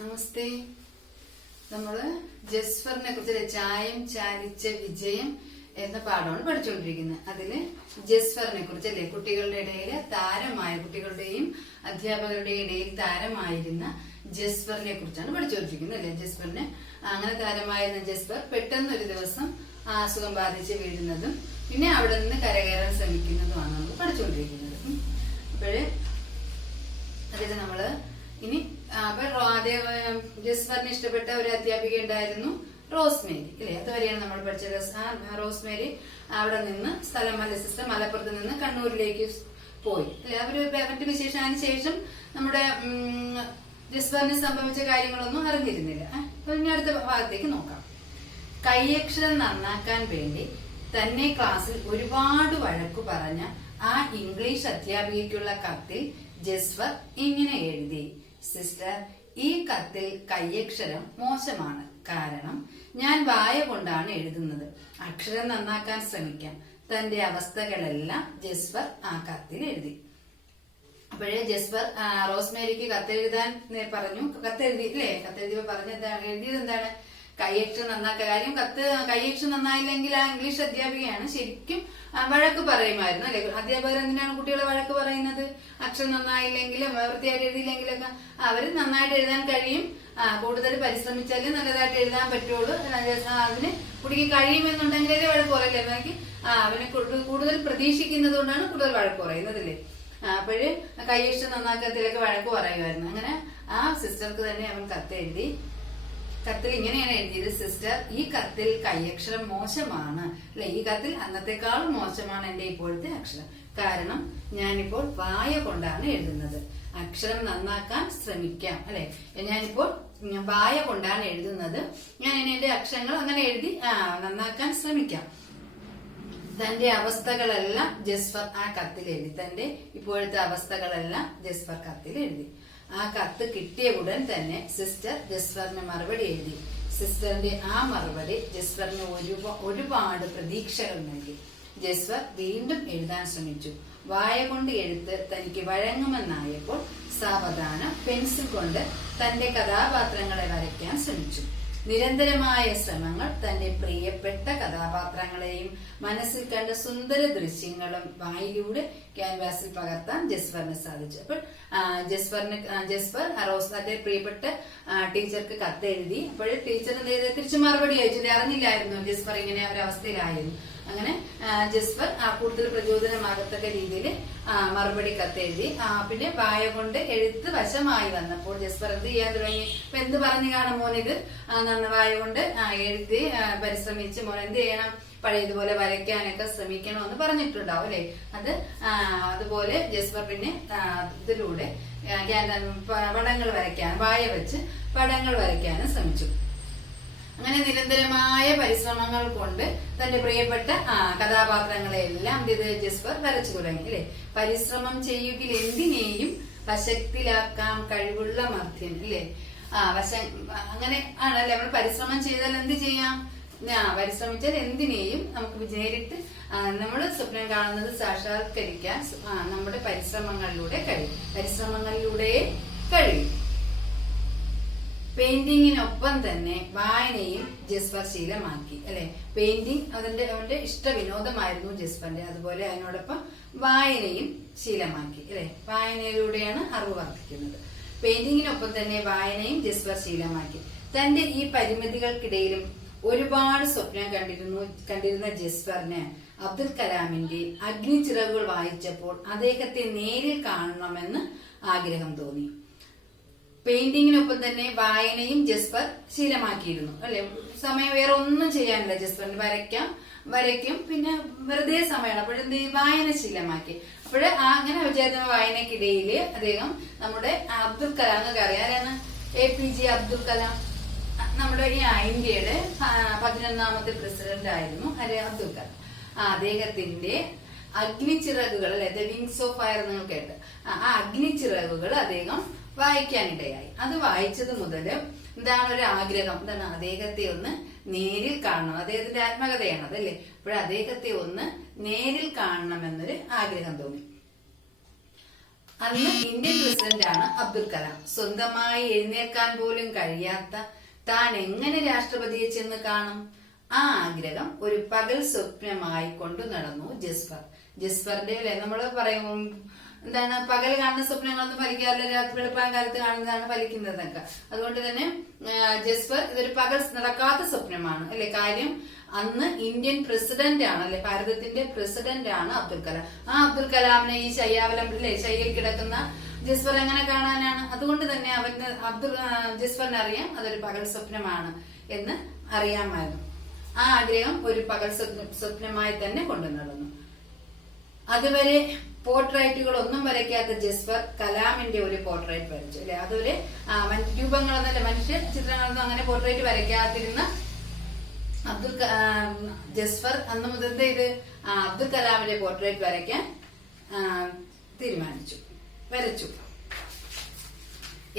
നമസ്തേ. നമ്മള് ജസ്ഫറിനെ കുറിച്ച് ചായം ചാലിച്ച വിജയം എന്ന പാഠമാണ് പഠിച്ചുകൊണ്ടിരിക്കുന്നത്. അതില് ജസ്ഫറിനെ കുറിച്ച് അല്ലെ കുട്ടികളുടെ ഇടയിൽ താരമായ കുട്ടികളുടെയും അധ്യാപകരുടെയും ഇടയിൽ താരമായിരുന്ന ജസ്ഫറിനെ കുറിച്ചാണ് പഠിച്ചുകൊണ്ടിരിക്കുന്നത് അല്ലെ. ജസ്ഫറിന് അങ്ങനെ താരമായിരുന്ന ജസ്ഫർ പെട്ടെന്ന് ഒരു ദിവസം അസുഖം ബാധിച്ച് വീഴുന്നതും പിന്നെ അവിടെ നിന്ന് കരകയറാൻ ശ്രമിക്കുന്നതുമാണ് നമ്മൾ പഠിച്ചുകൊണ്ടിരിക്കുന്നത്. അപ്പോഴേ അതിൽ നമ്മള് ഇനി ജസ്ഫറിന് ഇഷ്ടപ്പെട്ട ഒരു അധ്യാപിക ഉണ്ടായിരുന്നു, റോസ്മേരി അല്ലെ. അതുവരെയാണ് നമ്മൾ പഠിച്ചത്. റോസ്മേരി അവിടെ നിന്ന് സിസ്റ്റർ മലപ്പുറത്ത് നിന്ന് കണ്ണൂരിലേക്ക് പോയി അല്ലെ. അവരുടെ വിശേഷം അതിന് ശേഷം നമ്മുടെ ജസ്ഫറിന് സംഭവിച്ച കാര്യങ്ങളൊന്നും അറിഞ്ഞിരുന്നില്ല. അപ്പൊ ഇനി അടുത്ത ഭാഗത്തേക്ക് നോക്കാം. കൈയക്ഷരം നന്നാക്കാൻ വേണ്ടി തന്നെ ക്ലാസ്സിൽ ഒരുപാട് വഴക്കു പറഞ്ഞ ആ ഇംഗ്ലീഷ് അധ്യാപികയ്ക്കുള്ള കത്തിൽ ജസ്ഫർ ഇങ്ങനെ എഴുതി: സിസ്റ്റർ, ഈ കത്തിൽ കൈയക്ഷരം മോശമാണ്. കാരണം ഞാൻ വായ കൊണ്ടാണ് എഴുതുന്നത്. അക്ഷരം നന്നാക്കാൻ ശ്രമിക്കാം. തന്റെ അവസ്ഥകളെല്ലാം ജസ്ഫർ ആ കത്തിൽ എഴുതി. അപ്പോഴേ ജസ്ഫർ റോസ്മേരിക്ക് കത്തെഴുതാൻ പറഞ്ഞു. കത്തെഴുതി അല്ലേ. കത്തെഴുതിയപ്പോ എഴുതിയത് എന്താണ്? കൈയക്ഷരം നന്നാക്കുക. കാര്യം കൈയക്ഷരം നന്നായില്ലെങ്കിൽ ആ ഇംഗ്ലീഷ് അധ്യാപികയാണ് ശരിക്കും വഴക്ക് പറയുമായിരുന്നു അല്ലെ. അധ്യാപകർ എന്തിനാണ് കുട്ടികളെ വഴക്ക് പറയുന്നത്? അക്ഷരം നന്നായില്ലെങ്കിലും വൃത്തിയായിട്ട് എഴുതിയില്ലെങ്കിലൊക്കെ അവര് നന്നായിട്ട് എഴുതാൻ കഴിയും, കൂടുതൽ പരിശ്രമിച്ചാലേ നല്ലതായിട്ട് എഴുതാൻ പറ്റുള്ളൂ, അതിന് കുട്ടിക്ക് കഴിയുമെന്നുണ്ടെങ്കിലേ വഴക്ക് പറയില്ലേ. എനിക്ക് അവനെ കൂടുതൽ പ്രതീക്ഷിക്കുന്നത് കൊണ്ടാണ് കൂടുതൽ വഴക്ക് പറയുന്നത് അല്ലേ. അപ്പോഴ് കൈയക്ഷരം നന്നാക്കത്തിലൊക്കെ വഴക്ക് പറയുമായിരുന്നു. അങ്ങനെ ആ സിസ്റ്റർക്ക് തന്നെ അവൻ കത്തെഴുതി. കത്തിൽ ഇങ്ങനെയാണ് എഴുതിയത്: സിസ്റ്റർ, ഈ കത്തിൽ കൈയക്ഷരം മോശമാണ് അല്ലെ. ഈ കത്തിൽ അന്നത്തെക്കാളും മോശമാണ് എന്റെ ഇപ്പോഴത്തെ അക്ഷരം. കാരണം ഞാനിപ്പോൾ വായ കൊണ്ടാണ് എഴുതുന്നത്. അക്ഷരം നന്നാക്കാൻ ശ്രമിക്കാം അല്ലെ. ഞാനിപ്പോൾ വായ കൊണ്ടാണ് എഴുതുന്നത്. ഞാൻ ഇനി എന്റെ അക്ഷരങ്ങൾ അങ്ങനെ എഴുതി നന്നാക്കാൻ ശ്രമിക്കാം. തന്റെ അവസ്ഥകളെല്ലാം ജസ്ഫർ ആ കത്തിൽ എഴുതി. തന്റെ ഇപ്പോഴത്തെ അവസ്ഥകളെല്ലാം ജസ്ഫർ കത്തിൽ എഴുതി. ആ കത്ത് കിട്ടിയ ഉടൻ തന്നെ സിസ്റ്റർ ജസ്ഫറിന് മറുപടി എഴുതി. സിസ്റ്ററിന്റെ ആ മറുപടി ജസ്ഫറിന് ഒരുപാട് പ്രതീക്ഷകൾ നൽകി. ജസ്ഫർ വീണ്ടും എഴുതാൻ ശ്രമിച്ചു. വായ കൊണ്ട് എഴുത്ത് തനിക്ക് വഴങ്ങുമെന്നായപ്പോൾ സാവധാനം പെൻസിൽ കൊണ്ട് തന്റെ കഥാപാത്രങ്ങളെ വരയ്ക്കാൻ ശ്രമിച്ചു. നിരന്തരമായ ശ്രമങ്ങൾ തന്റെ പ്രിയപ്പെട്ട കഥാപാത്രങ്ങളെയും മനസ്സിൽ കണ്ട സുന്ദര ദൃശ്യങ്ങളും വായിലൂടെ ക്യാൻവാസിൽ പകർത്താൻ ജസ്ഫറിന് സാധിച്ചു. അപ്പോൾ ജസ്ഫർ തന്റെ പ്രിയപ്പെട്ട ടീച്ചർക്ക് കത്തെഴുതി. അപ്പോൾ ടീച്ചർ എന്ത് ചെയ്ത് തിരിച്ചു മറുപടി അയച്ചു. അറിഞ്ഞില്ലായിരുന്നു ജസ്ഫർ ഇങ്ങനെ ഒരവസ്ഥയിലായിരുന്നു. അങ്ങനെ ജസ്ഫർ കൂടുതൽ പ്രചോദനമാകത്തക്ക രീതിയിൽ മറുപടി കത്തെഴുതി. പിന്നെ വായ കൊണ്ട് എഴുത്ത് വശമായി വന്നപ്പോൾ ജസ്ഫർ എന്ത് ചെയ്യാൻ തുടങ്ങി? ഇപ്പൊ എന്ത് പറഞ്ഞു കാണും മോനിത്? വായ കൊണ്ട് എഴുതി പരിശ്രമിച്ച് മോൻ എന്ത് ചെയ്യണം? പഴയതുപോലെ വരയ്ക്കാനൊക്കെ ശ്രമിക്കണമെന്ന് പറഞ്ഞിട്ടുണ്ടാവും അല്ലെ. അതുപോലെ ജസ്ഫർ പിന്നെ ഇതിലൂടെ പടങ്ങൾ വരയ്ക്കാൻ, വായ വെച്ച് പടങ്ങൾ വരയ്ക്കാനും ശ്രമിച്ചു. അങ്ങനെ നിരന്തരമായ പരിശ്രമങ്ങൾ കൊണ്ട് തന്റെ പ്രിയപ്പെട്ട കഥാപാത്രങ്ങളെല്ലാം ജസ്ഫർ വരച്ചു തുടങ്ങി അല്ലെ. പരിശ്രമം ചെയ്യുകിൽ എന്തിനേയും വശത്തിലാക്കാം കഴിവുള്ള മർത്യൻ അല്ലെ. അങ്ങനെ ആണല്ലേ. നമ്മൾ പരിശ്രമം ചെയ്താൽ എന്ത് ചെയ്യാം? പരിശ്രമിച്ചാൽ എന്തിനേയും നമുക്ക് നേരിട്ട് നമ്മൾ സ്വപ്നം കാണുന്നത് സാക്ഷാത്കരിക്കാൻ നമ്മുടെ പരിശ്രമങ്ങളിലൂടെ കഴിയും. പെയിന്റിങ്ങിനൊപ്പം തന്നെ വായനയും ജസ്ഫർ ശീലമാക്കി അല്ലെ. പെയിന്റിങ് അവന്റെ ഇഷ്ടവിനോദമായിരുന്നു ജസ്ഫറിന്റെ. അതുപോലെ അതിനോടൊപ്പം വായനയും ശീലമാക്കി അല്ലെ. വായനയിലൂടെയാണ് അറിവ് വർദ്ധിക്കുന്നത്. പെയിന്റിങ്ങിനൊപ്പം തന്നെ വായനയും ജസ്ഫർ ശീലമാക്കി. തന്റെ ഈ പരിമിതികൾക്കിടയിലും ഒരുപാട് സ്വപ്നം കണ്ടിരുന്ന ജസ്ഫറിന് അബ്ദുൽ കലാമിന്റെ അഗ്നിച്ചിറകുകൾ വായിച്ചപ്പോൾ അദ്ദേഹത്തെ നേരിൽ കാണണമെന്ന് ആഗ്രഹം തോന്നി. പെയിന്റിങ്ങിനൊപ്പം തന്നെ വായനയും ജസ്ഫർ ശീലമാക്കിയിരുന്നു അല്ലെ. സമയം വേറെ ഒന്നും ചെയ്യാനില്ല ജസ്ഫറിന്. വരയ്ക്കും പിന്നെ വെറുതെ സമയമാണ്. അപ്പോഴെന്ത് വായന ശീലമാക്കി. അങ്ങനെ വിചാരിച്ച വായനക്കിടയിൽ അദ്ദേഹം നമ്മുടെ അബ്ദുൽ കലാം അറിയാം. ആരാണ്? APJ അബ്ദുൽ കലാം. നമ്മുടെ ഇന്ത്യയുടെ 11ാമത്തെ പ്രസിഡന്റ് ആയിരുന്നു അബ്ദുൽ കലാം. അദ്ദേഹത്തിന്റെ അഗ്നിച്ചിറകുകൾ അല്ലെ, ദ വിങ്സ് ഓഫ് ഫയർ നിങ്ങൾ കേട്ട്, ആ അഗ്നിച്ചിറകുകൾ അദ്ദേഹം വായിക്കാനിടയായി. അത് വായിച്ചത് മുതൽ എന്താണ് ഒരു ആഗ്രഹം? എന്താണ്? അദ്ദേഹത്തെ ഒന്ന് നേരിൽ കാണണം. അദ്ദേഹത്തിന്റെ ആത്മകഥയാണ് അതല്ലേ. അപ്പോൾ അദ്ദേഹത്തെ ഒന്ന് നേരിൽ കാണണമെന്നൊരു ആഗ്രഹം തോന്നി. അന്ന് ഇന്ത്യൻ പ്രസിഡന്റാണ് അബ്ദുൽ കലാം. സ്വന്തമായി എഴുന്നേൽക്കാൻ പോലും കഴിയാത്ത താൻ എങ്ങനെ രാഷ്ട്രപതിയെ ചെന്ന് കാണും? ആ ആഗ്രഹം ഒരു പകൽ സ്വപ്നമായി കൊണ്ടു നടന്നു ജസ്ഫർ. ജസ്ഫറിന്റെ അല്ലെ നമ്മൾ പറയും എന്താണ്, പകൽ കാണുന്ന സ്വപ്നങ്ങളൊന്നും ഫലിക്കാറില്ല, രാത്രി വെളുപ്പാൻ കാലത്ത് കാണുന്നതാണ് ഫലിക്കുന്നതൊക്കെ. അതുകൊണ്ട് തന്നെ ജസ്ഫർ ഇതൊരു പകൽ നടക്കാത്ത സ്വപ്നമാണ് അല്ലെ. കാര്യം അന്ന് ഇന്ത്യൻ പ്രസിഡന്റ് ആണ് അല്ലെ, ഭാരതത്തിന്റെ പ്രസിഡന്റ് ആണ് അബ്ദുൽ കലാം. ആ അബ്ദുൽ കലാമിനെ ഈ ശയ്യാവലം അല്ലെ ശയ്യയിൽ കിടക്കുന്ന ജസ്ഫർ എങ്ങനെ കാണാനാണ്? അതുകൊണ്ട് തന്നെ ജസ്ഫറിന് അറിയാം അതൊരു പകൽ സ്വപ്നമാണ് എന്ന് അറിയാമായിരുന്നു. ആ ആഗ്രഹം ഒരു പകൽ സ്വപ്നമായി തന്നെ കൊണ്ടു നടന്നു. അതുവരെ പോർട്രേറ്റുകൾ ഒന്നും വരയ്ക്കാത്ത ജസ്ഫർ കലാമിന്റെ ഒരു പോർട്രേറ്റ് വരച്ചു അല്ലെ. അതൊരു രൂപങ്ങളൊന്നല്ല, മനുഷ്യ ചിത്രങ്ങളൊന്നും അങ്ങനെ പോർട്രേറ്റ് വരയ്ക്കാതിരുന്ന ജസ്ഫർ അന്ന് മുതൽ അബ്ദുൽ കലാമിന്റെ പോർട്രേറ്റ് വരയ്ക്കാൻ വരച്ചു.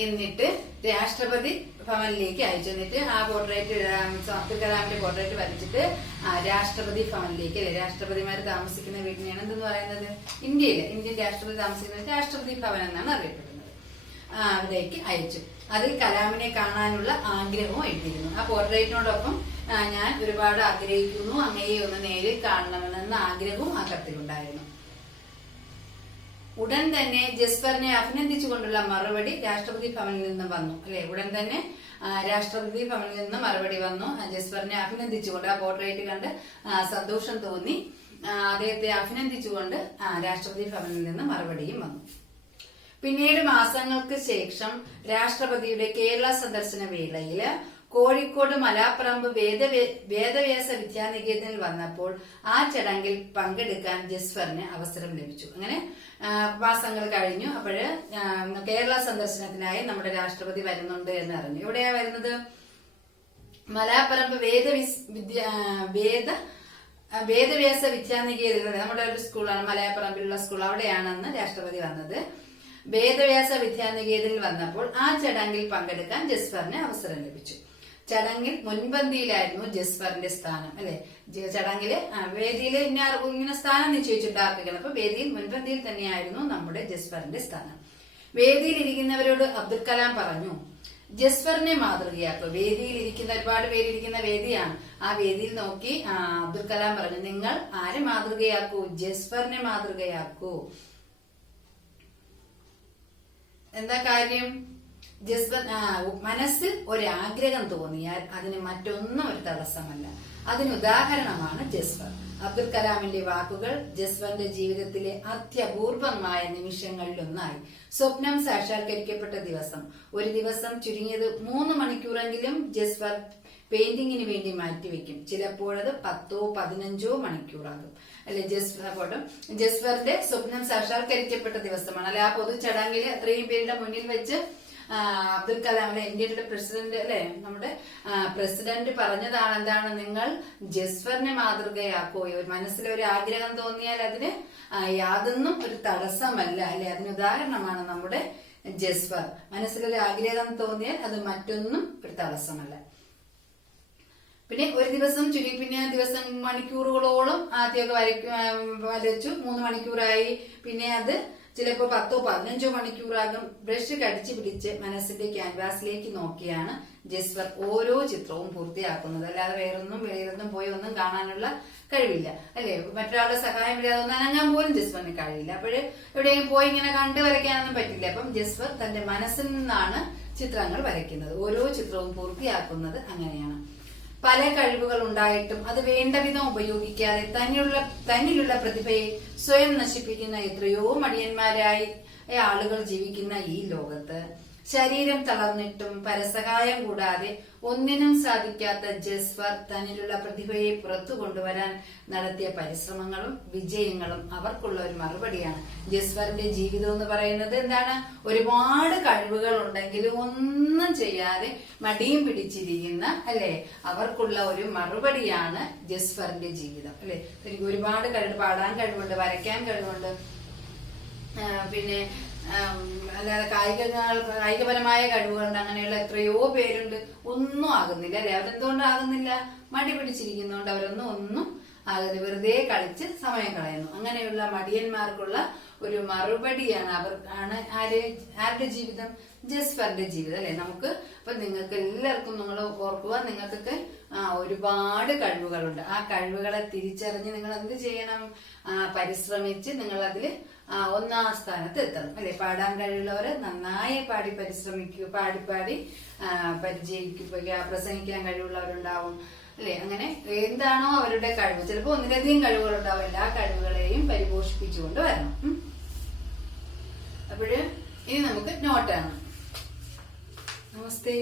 എന്നിട്ട് രാഷ്ട്രപതി ഭവനിലേക്ക് അയച്ചു. എന്നിട്ട് ആ പോർട്രേറ്റ് അബ്ദുൽ കലാമിന്റെ പോർട്രേറ്റ് വരച്ചിട്ട് രാഷ്ട്രപതി ഭവനിലേക്ക് അല്ലെ, രാഷ്ട്രപതിമാർ താമസിക്കുന്ന വീട്ടിനെയാണ് എന്തെന്ന് പറയുന്നത്, ഇന്ത്യൻ രാഷ്ട്രപതി താമസിക്കുന്നത് രാഷ്ട്രപതി ഭവൻ എന്നാണ് അറിയപ്പെടുന്നത്. അവിടേക്ക് അയച്ചു. അതിൽ കലാമിനെ കാണാനുള്ള ആഗ്രഹവും എഴുതിയിരുന്നു. ആ പോർട്രേറ്റിനോടൊപ്പം ഞാൻ ഒരുപാട് ആഗ്രഹിക്കുന്നു, അങ്ങയെ ഒന്ന് നേരിൽ കാണണമെന്ന ആഗ്രഹവും ആ കത്തിലുണ്ടായിരുന്നു. ഉടൻ തന്നെ ജസ്ഫറിനെ അഭിനന്ദിച്ചുകൊണ്ടുള്ള മറുപടി രാഷ്ട്രപതി ഭവനിൽ നിന്ന് വന്നു അല്ലെ. ഉടൻ തന്നെ രാഷ്ട്രപതി ഭവനിൽ നിന്ന് മറുപടി വന്നു. ജസ്ഫറിനെ അഭിനന്ദിച്ചുകൊണ്ട്, ആ പോർട്രേറ്റ് കണ്ട് സന്തോഷം തോന്നി അദ്ദേഹത്തെ അഭിനന്ദിച്ചുകൊണ്ട് രാഷ്ട്രപതി ഭവനിൽ നിന്ന് മറുപടിയും വന്നു. പിന്നീട് മാസങ്ങൾക്ക് ശേഷം രാഷ്ട്രപതിയുടെ കേരള സന്ദർശന വേളയില് കോഴിക്കോട് മലാപ്പറമ്പ് വേദവ്യാസ വിദ്യാനികേതനിൽ വന്നപ്പോൾ ആ ചടങ്ങിൽ പങ്കെടുക്കാൻ ജസ്ഫറിന് അവസരം ലഭിച്ചു. അങ്ങനെ മാസങ്ങൾ കഴിഞ്ഞു. അപ്പോഴ് കേരള സന്ദർശനത്തിനായി നമ്മുടെ രാഷ്ട്രപതി വരുന്നുണ്ട് എന്ന് അറിഞ്ഞു. എവിടെയാ വരുന്നത്? മലാപ്പറമ്പ് വേദവ്യാസ വിദ്യാനികേതൻ, നമ്മുടെ ഒരു സ്കൂളാണ് മലയാപ്പറമ്പിലുള്ള സ്കൂൾ, അവിടെയാണെന്ന് രാഷ്ട്രപതി വന്നത്. വേദവ്യാസ വിദ്യാനികേതനിൽ വന്നപ്പോൾ ആ ചടങ്ങിൽ പങ്കെടുക്കാൻ ജസ്ഫറിന് അവസരം ലഭിച്ചു. ചടങ്ങിൽ മുൻപന്തിയിലായിരുന്നു ജസ്ഫറിന്റെ സ്ഥാനം അല്ലെ. ചടങ്ങില് വേദിയിൽ ഇങ്ങനെ സ്ഥാനം നിശ്ചയിച്ചിട്ടാർപ്പിക്കണം. അപ്പൊ വേദിയിൽ മുൻപന്തിയിൽ തന്നെയായിരുന്നു നമ്മുടെ ജസ്ഫറിന്റെ സ്ഥാനം. വേദിയിൽ ഇരിക്കുന്നവരോട് അബ്ദുൽ കലാം പറഞ്ഞു, ജസ്ഫറിനെ മാതൃകയാക്കൂ. വേദിയിൽ ഇരിക്കുന്ന ഒരുപാട് പേരിരിക്കുന്ന വേദിയാണ്. ആ വേദിയിൽ നോക്കി അബ്ദുൽ കലാം പറഞ്ഞു, നിങ്ങൾ ആരെ മാതൃകയാക്കൂ? ജസ്ഫറിനെ മാതൃകയാക്കൂ. എന്താ കാര്യം? മനസ്സിൽ ഒരാഗ്രഹം തോന്നിയാൽ അതിന് മറ്റൊന്നും ഒരു തടസ്സമല്ല. അതിന് ഉദാഹരണമാണ് ജസ്ഫർ. അബ്ദുൽ കലാമിന്റെ വാക്കുകൾ ജസ്ഫറിന്റെ ജീവിതത്തിലെ അത്യപൂർവമായ നിമിഷങ്ങളിലൊന്നായി. സ്വപ്നം സാക്ഷാത്കരിക്കപ്പെട്ട ദിവസം. ഒരു ദിവസം ചുരുങ്ങിയത് 3 മണിക്കൂറെങ്കിലും ജസ്ഫർ പെയിന്റിങ്ങിന് വേണ്ടി മാറ്റിവെക്കും. ചിലപ്പോഴത് 10-15 മണിക്കൂറാകും അല്ലെ. ജസ്ഫറിന്റെ സ്വപ്നം സാക്ഷാത്കരിക്കപ്പെട്ട ദിവസമാണ് അല്ലെ. ആ പൊതു ചടങ്ങിൽ അത്രയും പേരുടെ മുന്നിൽ വെച്ച് അബ്ദുൽ കലാം അല്ലെ, ഇന്ത്യയുടെ പ്രസിഡന്റ് അല്ലെ, നമ്മുടെ പ്രസിഡന്റ് പറഞ്ഞതാണ് എന്താണ്, നിങ്ങൾ ജസ്ഫറിനെ മാതൃകയാക്കോ. മനസ്സിലൊരു ആഗ്രഹം തോന്നിയാൽ അതിന് യാതൊന്നും ഒരു തടസ്സമല്ല അല്ലെ. അതിന് ഉദാഹരണമാണ് നമ്മുടെ ജസ്ഫർ. മനസ്സിലൊരു ആഗ്രഹം തോന്നിയാൽ അത് മറ്റൊന്നും ഒരു തടസ്സമല്ല. പിന്നെ ഒരു ദിവസം പിന്നെ ദിവസം മണിക്കൂറുകളോളം ആദ്യമൊക്കെ വരച്ചു. 3 മണിക്കൂറായി. പിന്നെ അത് ചിലപ്പോൾ 10-15 മണിക്കൂറാകും. ബ്രഷ് കടിച്ചു പിടിച്ച് മനസ്സിന്റെ ക്യാൻവാസിലേക്ക് നോക്കിയാണ് ജസ്ഫർ ഓരോ ചിത്രവും പൂർത്തിയാക്കുന്നത്. അല്ലാതെ വേറൊന്നും പോയി ഒന്നും കാണാനുള്ള കഴിവില്ല അല്ലെ. മറ്റൊരാളുടെ സഹായം ഇല്ലാതെ ഒന്നും അനങ്ങാൻ പോലും ജസ്ഫറിന് കഴിയില്ല. അപ്പോഴ് എവിടെയും പോയി ഇങ്ങനെ കണ്ടു വരയ്ക്കാനൊന്നും പറ്റില്ല. അപ്പം ജസ്ഫർ തന്റെ മനസ്സിൽ നിന്നാണ് ചിത്രങ്ങൾ വരയ്ക്കുന്നത്. ഓരോ ചിത്രവും പൂർത്തിയാക്കുന്നത് അങ്ങനെയാണ്. പല കഴിവുകൾ ഉണ്ടായിട്ടും അത് വേണ്ട വിധം ഉപയോഗിക്കാതെ തന്നിലുള്ള പ്രതിഭയെ സ്വയം നശിപ്പിക്കുന്ന എത്രയോ മടിയന്മാരായി ആളുകൾ ജീവിക്കുന്ന ഈ ലോകത്ത് ശരീരം തളർന്നിട്ടും പരസഹായം കൂടാതെ ഒന്നിനും സാധിക്കാത്ത ജസ്ഫർ തന്നിലുള്ള പ്രതിഭയെ പുറത്തു കൊണ്ടുവരാൻ നടത്തിയ പരിശ്രമങ്ങളും വിജയങ്ങളും അവർക്കുള്ള ഒരു മറുപടിയാണ്. ജസ്ഫറിന്റെ ജീവിതം എന്ന് പറയുന്നത് എന്താണ്? ഒരുപാട് കഴിവുകൾ ഉണ്ടെങ്കിലും ഒന്നും ചെയ്യാതെ മടിയും പിടിച്ചിരിക്കുന്ന അല്ലെ, അവർക്കുള്ള ഒരു മറുപടിയാണ് ജസ്ഫറിന്റെ ജീവിതം അല്ലെ. എനിക്ക് ഒരുപാട് പാടാൻ കഴിവുണ്ട്, വരയ്ക്കാൻ കഴിവുണ്ട്, പിന്നെ അല്ലാതെ കായികപരമായ കഴിവുകളുണ്ട്, അങ്ങനെയുള്ള എത്രയോ പേരുണ്ട്. ഒന്നും ആകുന്നില്ല അല്ലെ. അവരെന്തുകൊണ്ട് ആകുന്നില്ല? മടി പിടിച്ചിരിക്കുന്നതുകൊണ്ട് അവരൊന്നും ആകുന്നില്ല. വെറുതെ കളിച്ച് സമയം കളയുന്നു. അങ്ങനെയുള്ള മടിയന്മാർക്കുള്ള ഒരു മറുപടിയാണ് ആരുടെ ജീവിതം, ജസ്ഫറിന്റെ ജീവിതം അല്ലെ. നമുക്ക് അപ്പൊ നിങ്ങൾക്ക് എല്ലാവർക്കും നിങ്ങൾ ഓർക്കുക, നിങ്ങൾക്കൊക്കെ ഒരുപാട് കഴിവുകളുണ്ട്. ആ കഴിവുകളെ തിരിച്ചറിഞ്ഞ് നിങ്ങൾ എന്ത് ചെയ്യണം, പരിശ്രമിച്ച് നിങ്ങൾ അതില് ഒന്നാം സ്ഥാനത്ത് എത്തണം അല്ലെ. പാടാൻ കഴിവുള്ളവര് നന്നായി പാടി പരിശ്രമിക്കുക, പാടി പരിചയിക്കുക. പ്രസംഗിക്കാൻ കഴിവുള്ളവരുണ്ടാവും അല്ലെ. അങ്ങനെ എന്താണോ അവരുടെ കഴിവ്, ചിലപ്പോൾ ഒന്നിലധികം കഴിവുകളുണ്ടാവും. എല്ലാ കഴിവുകളെയും പരിപോഷിപ്പിച്ചുകൊണ്ട് വരണം. അപ്പോഴ് ഇനി നമുക്ക് നോട്ടാണ്. നമസ്തേ.